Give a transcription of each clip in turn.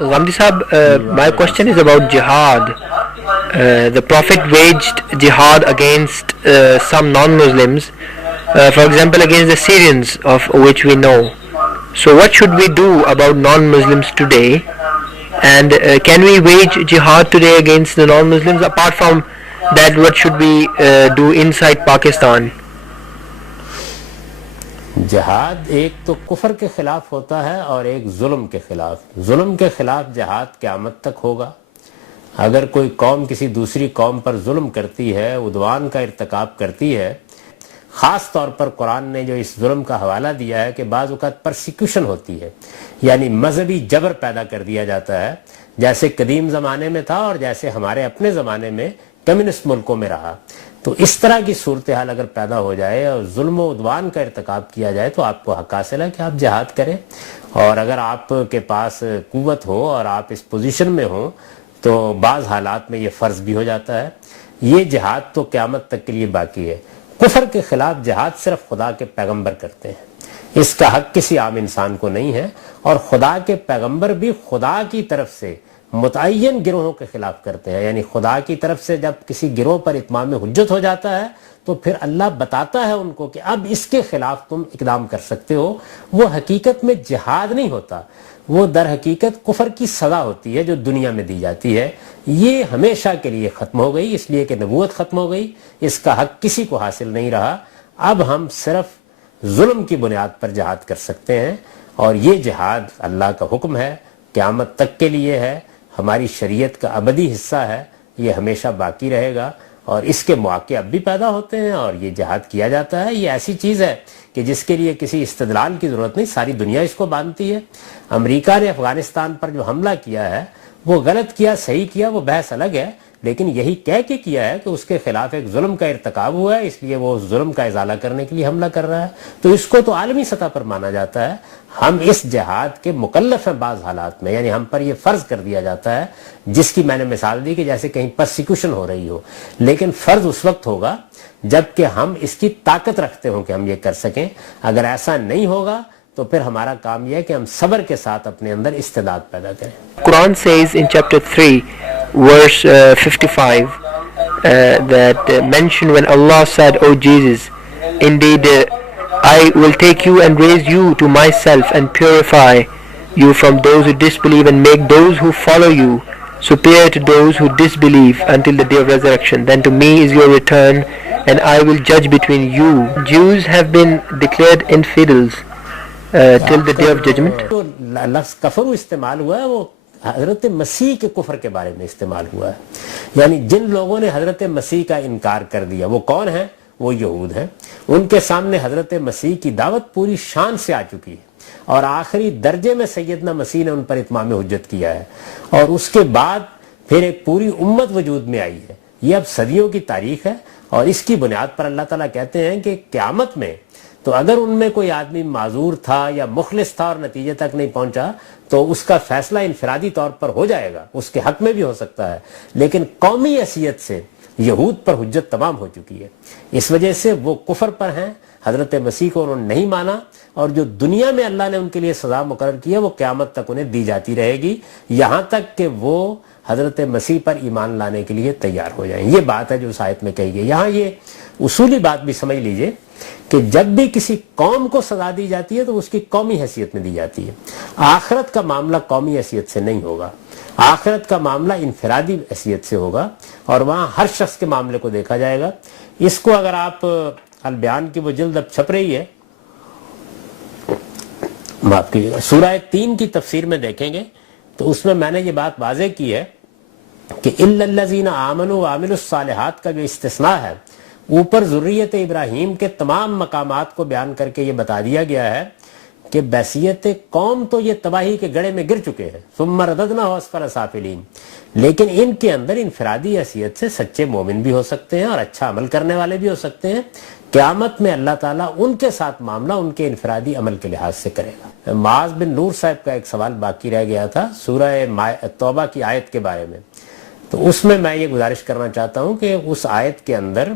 Ghamdi Sahab, my question is about jihad. The Prophet waged jihad against some non-Muslims, for example against the Syrians, of which we know. So what should we do about non-Muslims today? And can we wage jihad today against the non-Muslims? Apart from that, what should we do inside Pakistan? جہاد ایک تو کفر کے خلاف ہوتا ہے اور ایک ظلم کے خلاف. ظلم کے خلاف جہاد قیامت تک ہوگا. اگر کوئی قوم کسی دوسری قوم پر ظلم کرتی ہے, عدوان کا ارتکاب کرتی ہے, خاص طور پر قرآن نے جو اس ظلم کا حوالہ دیا ہے کہ بعض اوقات پرسیکیوشن ہوتی ہے, یعنی مذہبی جبر پیدا کر دیا جاتا ہے, جیسے قدیم زمانے میں تھا اور جیسے ہمارے اپنے زمانے میں کمیونسٹ ملکوں میں رہا. تو اس طرح کی صورتحال اگر پیدا ہو جائے اور ظلم و عدوان کا ارتکاب کیا جائے تو آپ کو حق حاصل ہے کہ آپ جہاد کریں. اور اگر آپ کے پاس قوت ہو اور آپ اس پوزیشن میں ہوں تو بعض حالات میں یہ فرض بھی ہو جاتا ہے. یہ جہاد تو قیامت تک کے لیے باقی ہے. کفر کے خلاف جہاد صرف خدا کے پیغمبر کرتے ہیں, اس کا حق کسی عام انسان کو نہیں ہے. اور خدا کے پیغمبر بھی خدا کی طرف سے متعین گروہوں کے خلاف کرتے ہیں, یعنی خدا کی طرف سے جب کسی گروہ پر اتمام حجت ہو جاتا ہے تو پھر اللہ بتاتا ہے ان کو کہ اب اس کے خلاف تم اقدام کر سکتے ہو. وہ حقیقت میں جہاد نہیں ہوتا, وہ در حقیقت کفر کی سزا ہوتی ہے جو دنیا میں دی جاتی ہے. یہ ہمیشہ کے لیے ختم ہو گئی, اس لیے کہ نبوت ختم ہو گئی, اس کا حق کسی کو حاصل نہیں رہا. اب ہم صرف ظلم کی بنیاد پر جہاد کر سکتے ہیں, اور یہ جہاد اللہ کا حکم ہے, قیامت تک کے لیے ہے, ہماری شریعت کا ابدی حصہ ہے, یہ ہمیشہ باقی رہے گا. اور اس کے مواقع اب بھی پیدا ہوتے ہیں اور یہ جہاد کیا جاتا ہے. یہ ایسی چیز ہے کہ جس کے لیے کسی استدلال کی ضرورت نہیں, ساری دنیا اس کو مانتی ہے. امریکہ نے افغانستان پر جو حملہ کیا ہے وہ غلط کیا صحیح کیا وہ بحث الگ ہے, لیکن یہی کہہ کے کیا ہے کہ اس کے خلاف ایک ظلم کا ارتکاب ہوا ہے, اس لیے وہ اس ظلم کا ازالہ کرنے کے لیے حملہ کر رہا ہے. تو اس کو تو عالمی سطح پر مانا جاتا ہے. ہم اس جہاد کے مکلف ہیں بعض حالات میں, یعنی ہم پر یہ فرض کر دیا جاتا ہے جس کی میں نے مثال دی کہ جیسے کہیں پرسیکیوشن ہو رہی ہو, لیکن فرض اس وقت ہوگا جب کہ ہم اس کی طاقت رکھتے ہوں کہ ہم یہ کر سکیں. اگر ایسا نہیں ہوگا تو پھر ہمارا کام یہ ہے کہ ہم صبر کے ساتھ اپنے اندر استعداد پیدا کریں. Quran says in chapter 3 verse 55 that mention when Allah said, "O Jesus, indeed I will take you and raise you to myself and purify you from those who disbelieve and make those who follow you superior to those who disbelieve until the day of resurrection. Then to me is your return and I will judge between you." Jews have been declared infidels till the day of judgment. جو لفظ کفر استعمال ہوا ہے وہ حضرت مسیح کے کفر کے بارے میں استعمال ہوا ہے, یعنی جن لوگوں نے حضرت مسیح کا انکار کر دیا. وہ کون ہیں؟ وہ یہود ہیں. ان کے سامنے حضرت مسیح کی دعوت پوری شان سے آ چکی ہے اور آخری درجے میں سیدنا مسیح نے ان پر اتمام حجت کیا ہے, اور اس کے بعد پھر ایک پوری امت وجود میں آئی ہے. یہ اب صدیوں کی تاریخ ہے, اور اس کی بنیاد پر اللہ تعالیٰ کہتے ہیں کہ قیامت میں تو اگر ان میں کوئی آدمی معذور تھا یا مخلص تھا اور نتیجے تک نہیں پہنچا تو اس کا فیصلہ انفرادی طور پر ہو جائے گا, اس کے حق میں بھی ہو سکتا ہے, لیکن قومی حیثیت سے یہود پر حجت تمام ہو چکی ہے. اس وجہ سے وہ کفر پر ہیں, حضرت مسیح کو انہوں نے نہیں مانا, اور جو دنیا میں اللہ نے ان کے لیے سزا مقرر کی ہے وہ قیامت تک انہیں دی جاتی رہے گی, یہاں تک کہ وہ حضرت مسیح پر ایمان لانے کے لیے تیار ہو جائیں. یہ بات ہے جو اس آیت میں کہی گئی. یہاں یہ اصولی بات بھی سمجھ لیجئے کہ جب بھی کسی قوم کو سزا دی جاتی ہے تو اس کی قومی حیثیت میں دی جاتی ہے. آخرت کا معاملہ قومی حیثیت سے نہیں ہوگا, آخرت کا معاملہ انفرادی حیثیت سے ہوگا, اور وہاں ہر شخص کے معاملے کو دیکھا جائے گا. اس کو اگر آپ البیان کی وہ جلد اب چھپ رہی ہے, معاف کیجیے گا, سورہ 3 کی تفسیر میں دیکھیں گے تو اس میں میں نے یہ بات واضح کی ہے کہ اِلَّا الَّذِينَ آمَنُوا وَعَمِلُوا الصَّالِحَاتِ کا جو استثناء ہے, اوپر ذریت ابراہیم کے تمام مقامات کو بیان کر کے یہ بتا دیا گیا ہے کہ بحیثیت قوم تو یہ تباہی کے گڑھے میں گر چکے ہیں, ثُمَّ رَدَدْنَاهُ أَسْفَلَ سَافِلِينَ, لیکن ان کے اندر انفرادی حیثیت سے سچے مومن بھی ہو سکتے ہیں اور اچھا عمل کرنے والے بھی ہو سکتے ہیں. قیامت میں اللہ تعالیٰ ان کے ساتھ معاملہ ان کے انفرادی عمل کے لحاظ سے کرے گا. معاذ بن نور صاحب کا ایک سوال باقی رہ گیا تھا سورہ توبہ کی آیت کے بارے میں, تو اس میں یہ گزارش کرنا چاہتا ہوں کہ اس آیت کے اندر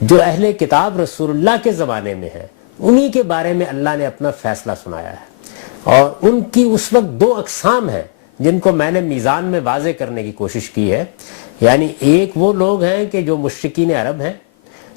جو اہل کتاب رسول اللہ کے زمانے میں ہے انہی کے بارے میں اللہ نے اپنا فیصلہ سنایا ہے, اور ان کی اس وقت 2 اقسام ہیں جن کو میں نے میزان میں واضح کرنے کی کوشش کی ہے. یعنی ایک وہ لوگ ہیں کہ جو مشرکین عرب ہیں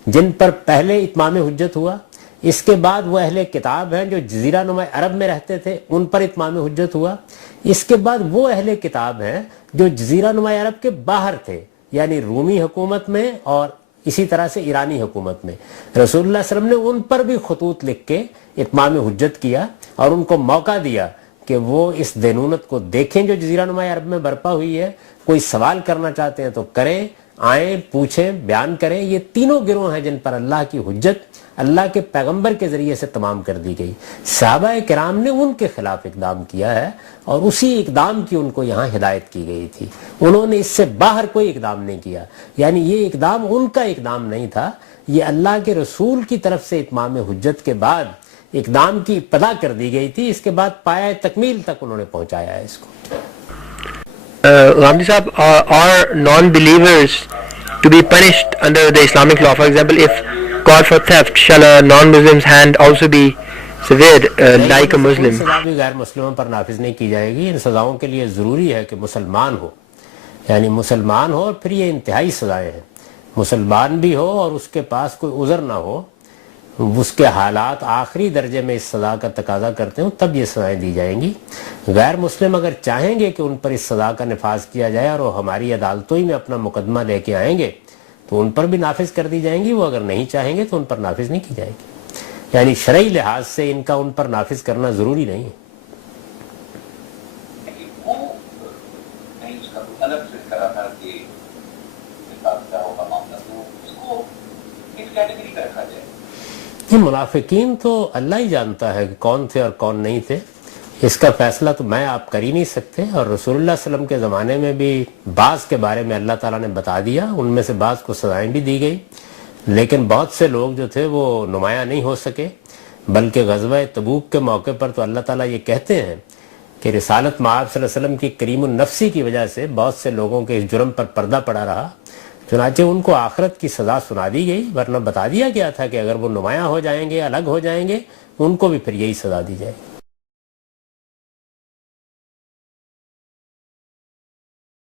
جن پر پہلے اتمام حجت ہوا, اس کے بعد وہ اہل کتاب ہیں جو جزیرہ نما عرب میں رہتے تھے, ان پر اتمام حجت ہوا. اس کے بعد وہ اہل کتاب ہیں جو جزیرہ نما عرب کے باہر تھے, یعنی رومی حکومت میں اور اسی طرح سے ایرانی حکومت میں. رسول اللہ صلی اللہ علیہ وسلم نے ان پر بھی خطوط لکھ کے اتمام حجت کیا اور ان کو موقع دیا کہ وہ اس دینونت کو دیکھیں جو جزیرہ نما عرب میں برپا ہوئی ہے. کوئی سوال کرنا چاہتے ہیں تو کریں, آئیں, پوچھیں, بیان کریں. یہ تینوں گروہ ہیں جن پر اللہ کی حجت اللہ کے پیغمبر کے ذریعے سے تمام کر دی گئی. صحابہ کرام نے ان کے خلاف اقدام کیا ہے اور اسی اقدام کی ان کو یہاں ہدایت کی گئی تھی. انہوں نے اس سے باہر کوئی اقدام نہیں کیا. یعنی یہ اقدام ان کا اقدام نہیں تھا, یہ اللہ کے رسول کی طرف سے اتمام حجت کے بعد اقدام کی ابتدا کر دی گئی تھی. اس کے بعد پایہ تکمیل تک انہوں نے پہنچایا ہے اس کو. Gandhi Sahab, are non-believers to be punished under the Islamic law? For example, if caught for theft, shall a non-Muslim's hand also be severed like a Muslim? سزا بھی غیر مسلموں پر نافذ نہیں کی جائے گی. ان سزاؤں کے لیے ضروری ہے کہ مسلمان ہو, یعنی مسلمان ہو, اور پھر یہ انتہائی سزائیں ہیں. مسلمان بھی ہو اور اس کے پاس کوئی عذر نہ ہو, اس کے حالات آخری درجے میں اس سزا کا تقاضا کرتے ہوں, تب یہ سزائیں دی جائیں گی. غیر مسلم اگر چاہیں گے کہ ان پر اس سزا کا نفاذ کیا جائے اور وہ ہماری عدالتوں ہی میں اپنا مقدمہ لے کے آئیں گے تو ان پر بھی نافذ کر دی جائیں گی. وہ اگر نہیں چاہیں گے تو ان پر نافذ نہیں کی جائے گی. یعنی شرعی لحاظ سے ان کا ان پر نافذ کرنا ضروری نہیں ہے. یہ منافقین تو اللہ ہی جانتا ہے کہ کون تھے اور کون نہیں تھے. اس کا فیصلہ تو میں آپ کر ہی نہیں سکتے. اور رسول اللہ صلی اللہ علیہ وسلم کے زمانے میں بھی بعض کے بارے میں اللہ تعالیٰ نے بتا دیا, ان میں سے بعض کو سزائیں بھی دی گئی, لیکن بہت سے لوگ جو تھے وہ نمایاں نہیں ہو سکے. بلکہ غزوہ تبوک کے موقع پر تو اللہ تعالیٰ یہ کہتے ہیں کہ رسالت مآب صلی اللہ علیہ وسلم کی کریم النفسی کی وجہ سے بہت سے لوگوں کے اس جرم پر پردہ پڑا رہا, چنانچہ ان کو آخرت کی سزا سنا دی گئی. ورنہ بتا دیا گیا تھا کہ اگر وہ نمایاں ہو جائیں گے, الگ ہو جائیں گے, ان کو بھی پھر یہی سزا دی جائے گی.